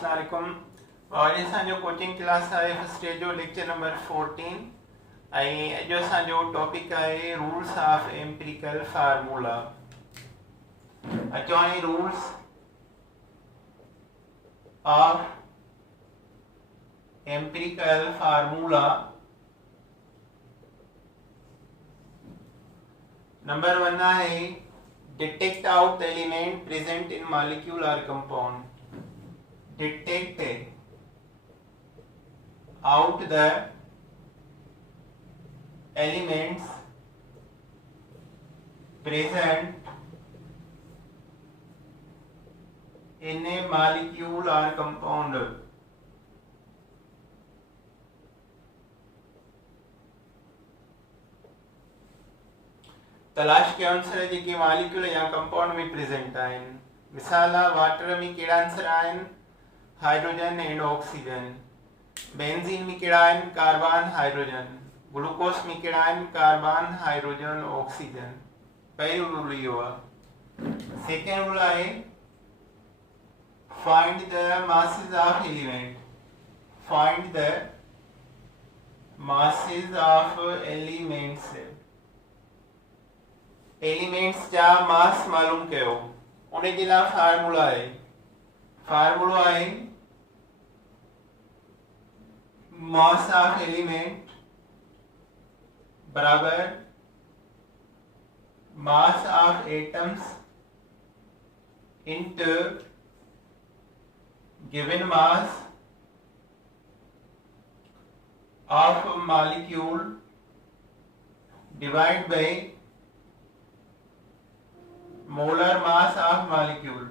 अस्सलाम वालेकुम। और असांजो कोचिंग क्लास आहे फर्स्ट ईयर जो लेक्चर नंबर 14 ऐं अॼु असांजो टॉपिक आहे रूल्स ऑफ एम्पिरिकल फार्मूला। अचो हाणे rules of empirical formula. Number 1 आहे detect out the element present in molecule और compound. Detect out the elements present in a molecule or compound। तलाश के आंसर जेके मॉलिक्यूल या कंपाउंड में present आहिनि। मिसाल वाटर में कहिड़ा आंसर आहिनि? Hydrogen and oxygen. बेंजीन में कहिड़ा आहिनि? Carbon hydrogen. ग्लूकोस में कहिड़ा आहिनि? Carbon hydrogen oxygen. पहिरियों रूल इहो आहे। सेकेंड रूल आहे find the masses of element. Find the masses of elements. Elements जा मास मालूम कयो। उन जे लाइ फार्मूला आहे। फार्मूलो आहे मास ऑफ एलिमेंट बराबर mass of atoms into given mass of molecule divide by molar mass of molecule.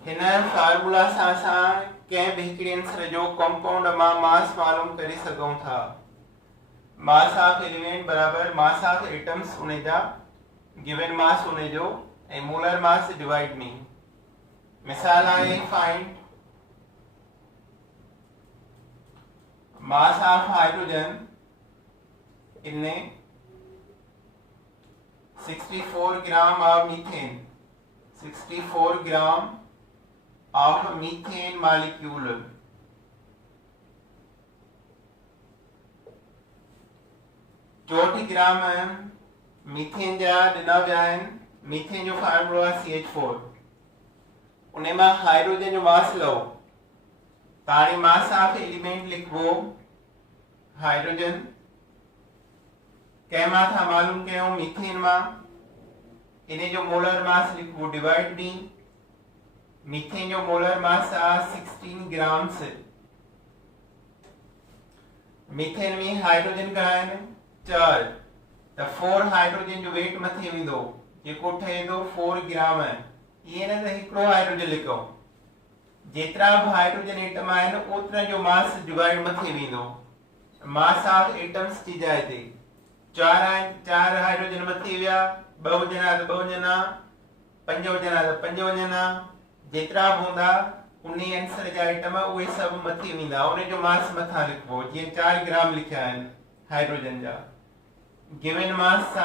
हिन फार्मूला सां असां कंहिं बि हिकिड़े आंसर जो कंपाउंड मां मास मालूम करे सघूं था। मास ऑफ एलिमेंट बराबर मास ऑफ एटम्स उन जा गिवन मास उन जो ऐं मोलर मास डिवाइड में। मिसाल आहे find mass of hydrogen in 64 gram of methane. 64 gram of methane molecule। चौथी ग्राम मीथेन जा ॾिना विया आहिनि। मीथेन जो फार्मूलो आहे CH4। उन मां हाइड्रोजन जो मास लो त हाणे मास ऑफ एलिमेंट लिखबो हाइड्रोजन। कंहिं मां था मालूम कयूं? मीथेन मां। इन जो मोलर मास लिखबो डिवाइड बी। मीथेन जो मोलर मास आहे 16 ग्राम्स। मीथेन में हाइड्रोजन घणा आहिनि? 4। त 4 हाइड्रोजन जो वेट मथे वेंदो जेको ठहे थो 4 ग्राम। इहे न त हिकिड़ो हाइड्रोजन लिखो। जेतिरा बि हाइड्रोजन एटम आहिनि ओतिरा जो मास डिवाइड मथे वेंदो। मास ऑफ एटम्स जी जाइ ते 4 आहिनि, 4 हाइड्रोजन मथे विया। 2 हुजनि त 2 हुजनि, 5 हुजनि त 5 हुजनि। जेतिरा बि हूंदा उन आंसर जा आइटम उहे सभु मथे वेंदा। उन जो मास मथां लिखबो। जीअं 4 ग्राम लिखिया आहिनि हाइड्रोजन जा। गिवन मास सां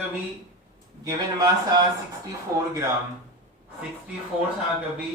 कबी। गिवन मास आहे 64 ग्राम। 64 सां कबी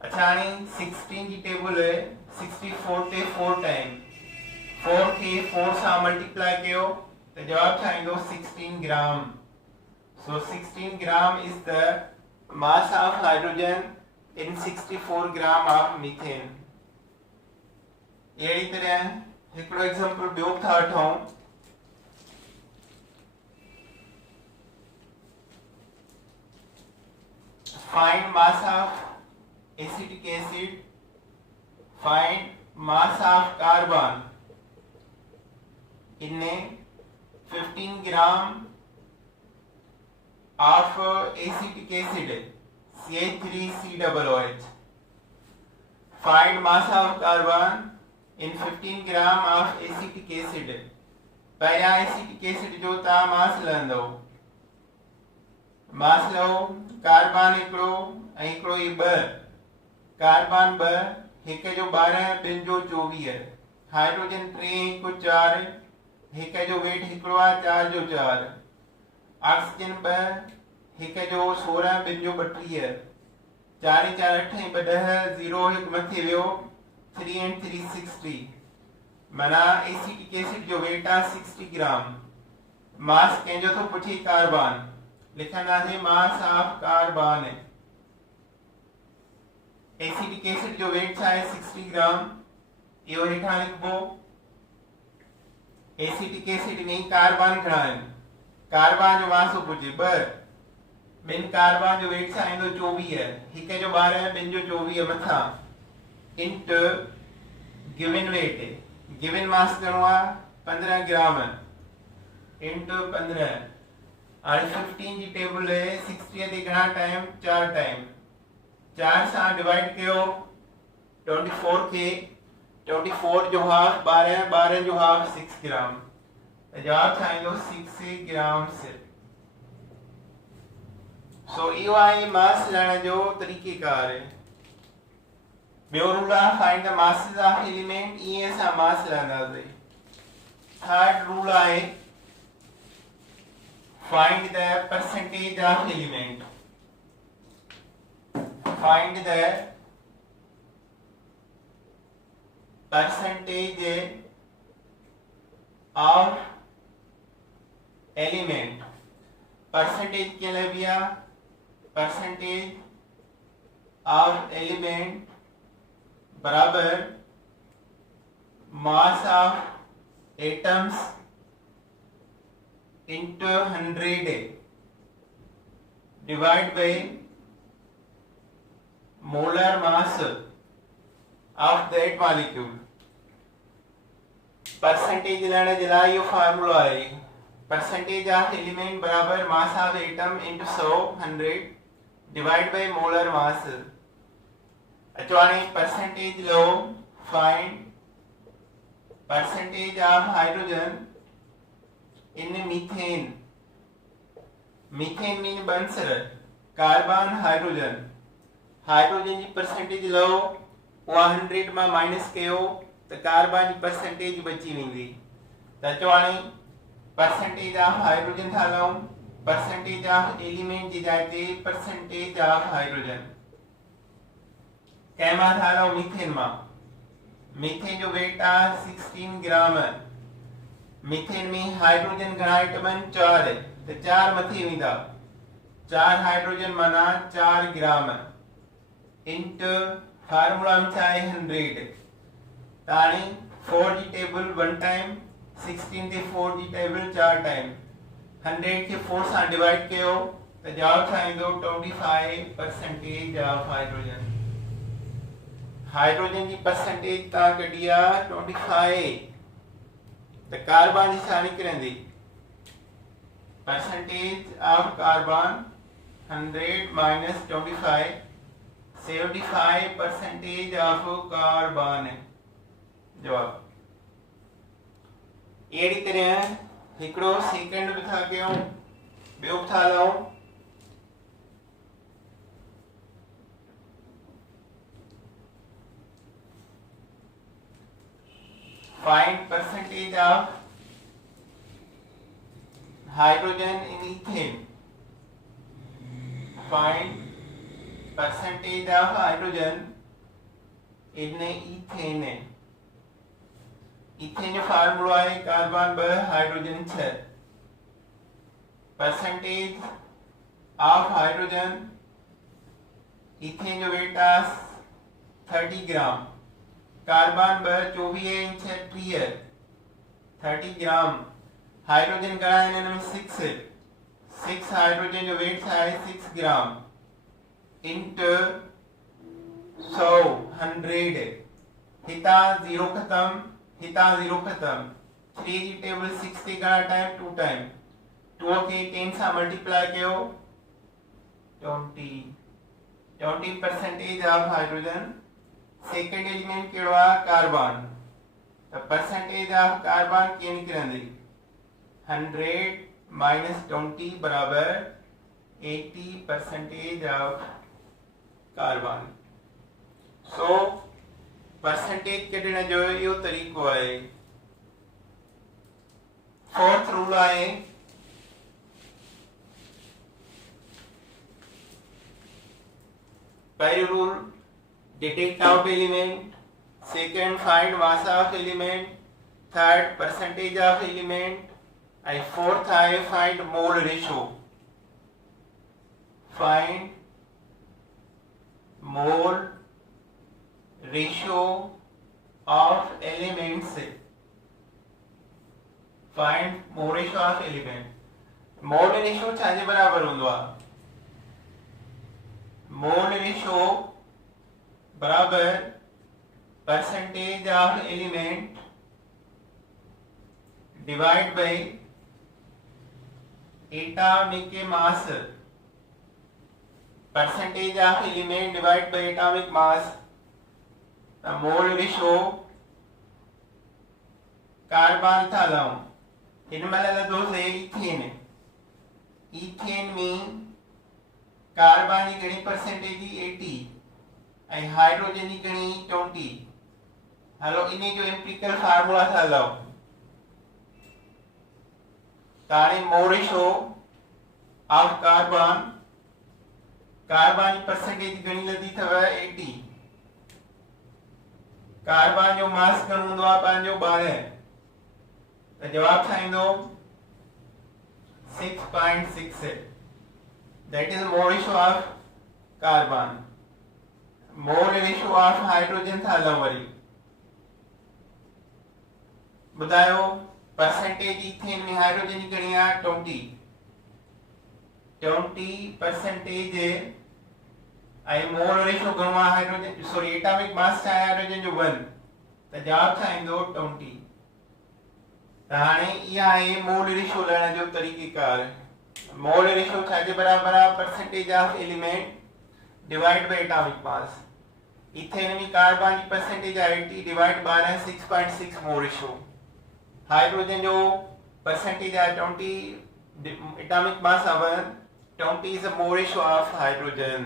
अच्छा हाणे 16 जी टेबल 64 ते 4 टाइम 4 खे 4 सां मल्टीप्लाई कयो त जवाब छा ईंदो? 16 ग्राम। So 16 gram is the mass of hydrogen in 64 gram of methane। अहिड़ी तरह हिकिड़ो एग्जांपल ॿियो था वठूं। Find mass of acetic acid. Find mass of carbon in 15 gram of acetic acid CH3COOH। Find mass of carbon in 15 gram of acetic acid। पहिरियां acetic acid जो तव्हां मास लहंदो। मास low carbon हिकिड़ो ऐं हिकिड़ो ई 2। कार्बन 2, हिक जो 12, ॿिनि जो 24। हाइड्रोजन 3 हिकु 4। हिक जो वेट हिकिड़ो आहे 4 जो 4। ऑक्सीजन ब हिक जो 16 ॿिनि जो 32 4 4 8 10 0 हिकु मथे वियो 3 and 3 60 माना एसिटिक एसिड जो वेट आहे 60 ग्राम। मास कंहिंजो थो पुछे कार्बन लिखंदासीं mass of carbon. Acetic acid जो वेट छा आहे 60 ग्राम इहो हेठां लिखबो। एसिटिक एसिड में कार्बन घणा आहिनि कार्बन जो मास पुछे 2 ॿिनि कार्बन जो वेट छा ईंदो 24 हिक जो 12 ॿिनि जो 24 मथां int given weight given mass घणो आहे 15 ग्राम इंटू 15 हाणे 15 जी टेबल 60 ते घणा टाइम 4 टाइम 4 सां डिवाइड कयो 24 के 24 जो हाफ 12 12 जो हाफ 6 ग्राम जवाब छा ईंदो 6 ग्राम सिर्फ। सो इहो आहे मास ॼाणण जो तरीक़ेकार। ॿियो रूल आहे find the masses of element इहे असां मास ॼाणंदासीं। थर्ड रूल आहे find the percentage of element. Find the percentage of element. Percentage के लिए भी परसेंटेज ऑफ एलिमेंट बराबर mass of atoms into 100 divide by molar mass of that molecule. Percentage लेने जे लाइ इहो फार्मूला आहे परसेंटेज ऑफ एलिमेंट बराबर mass of atom into 100 divide by molar mass. अचवानी परसेंटेज लो find percentage of hydrogen in methane. Methane mean बंसर carbon hydrogen hydrogen जी percentage लो उहा 100 मां माइनस कयो त कार्बन जी परसेंटेज बची वेंदी। त अचवानी परसेंटेज ऑफ हाइड्रोजन था लऊं परसेंटेज ऑफ एलिमेंट जी जाइ ते परसेंटेज ऑफ हाइड्रोजन कंहिं मां था लऊं मीथेन मां। मीथेन जो वेट आहे 16 ग्राम। मीथेन में हाइड्रोजन घणा आइटम आहिनि 4 त 4 मथे वेंदा 4 हाइड्रोजन माना 4 ग्राम इंट फार्मूला में छा आहे 100। त हाणे 4 जी टेबल 1 टाइम 16 ते 4 जी टेबल 4 टाइम 100 के 4 सां डिवाइड कयो त जवाब छा ईंदो 25% ऑफ हाइड्रोजन। हाइड्रोजन जी परसेंटेज ता कढी आहे 25 त कार्बन जी छा निकरंदी percentage of carbon 100 minus 25 75% of carbon जवाब। अहिड़ी तरह हिकिड़ो सेकंड बि था कयूं ॿियो बि था लऊं। Find percentage of hydrogen in ethane. Find percentage of hydrogen in ethane. Ethane जो फार्मूला है carbon 2 hydrogen 6। Percentage of hydrogen ethane जो वेट है 30 ग्राम कार्बन 2 24 इंच 30 30 ग्राम हाइड्रोजन घणा आहिनि हिन में 6 हाइड्रोजन जो वेट है 6 ग्राम इंट 100 हितां 0 खत्म हितां 0 खत्म 3 जी टेबल 6 ते घणा टाइम 2 टाइम 2 के 10 सां मल्टीप्लाई कयो 20% ऑफ हाइड्रोजन। सेकंड एलिमेंट कहिड़ो आहे कार्बन त परसेंटेज ऑफ कार्बन कीअं निकिरंदी 100 माइनस 20 बराबर 80% ऑफ कार्बन। सो परसेंटेज कढण जो इहो तरीक़ो आहे। फोर्थ रूल आहे पहिरियों rule detect of element, second find mass of element, third percentage of element, and fourth I find mole ratio. Find mole ratio of elements. Find mole ratio of element. Mole ratio छाजे बराबर होंदो आ. Mole ratio बराबर percentage of element divide by atomic mass. Percentage of element divided by atomic mass. The mole ratio carbon था लाऊं इनमें लगा दो से ethane. Ethane में कार्बन की गणी परसेंटेज 80 और हाइड्रोजन की गणी 20. हेलो इन्हें जो एम्पिरिकल फार्मूला था लाऊं ताने मोल रेशियो ऑफ कार्बन की परसेंटेज गणी लदी थव 80. कार्बन जो मास घणो हूंदो आहे पंहिंजो 12. त जवाब छा ईंदो 6.6. That is mole ratio of carbon. Mole ratio of hydrogen था हलूं वरी ॿुधायो. परसेंटेज इथेन में हाइड्रोजन की घणी आहे 20% ऐं मोल रेशियो घणो आहे हाइड्रोजन सॉरी एटॉमिक मास छा आहे हाइड्रोजन जो 1. त जवाब छा ईंदो 20. त हाणे इहा आहे मोल रेशियो लहण जो तरीक़ेकार. मोल रेशियो छाजे बराबर आहे percentage of element divide by atomic mass. Ethane में कार्बन की परसेंटेज आहे 80 divide by 6.6 mole ratio. Hydrogen जो परसेंटेज है 20 atomic mass of 20 is the mole ratio of hydrogen.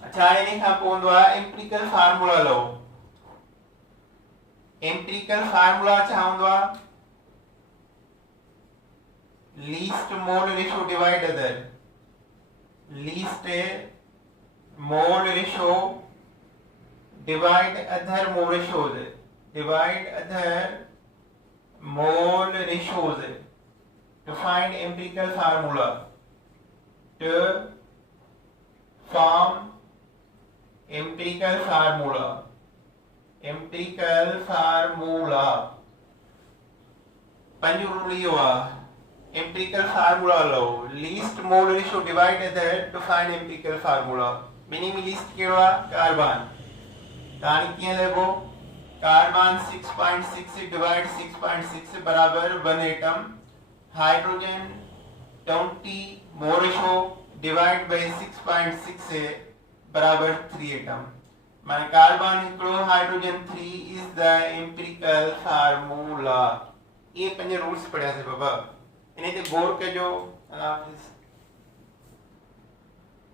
अच्छा इन्हें खां पोइ हूंदो आहे एम्पिरिकल फार्मूला लो. एम्पिरिकल फार्मूला छा हूंदो आहे least mole ratio divide other. Least mole ratio divide other mole ratios. Divide other mole ratios to find empirical formula. To form empirical formula. Empirical formula. पंजो rule इहो आहे. empirical formula low. least mole ratio divide other to find empirical formula. ॿिन्ही में least कहिड़ो आहे carbon. तानी कीअं लॻो कार्बन 6.6 डिवाइड 6.6 बराबर 1 atom. Hydrogen 20 mole ratio divide by 6.6 बराबर 3 एटम. माने कार्बन हिकिड़ो hydrogen 3 is the empirical formula. ये पंज रूल्स पढ़ियासीं बाबा. इन ते गौर कजो. अल्लाह हाफ़िज़.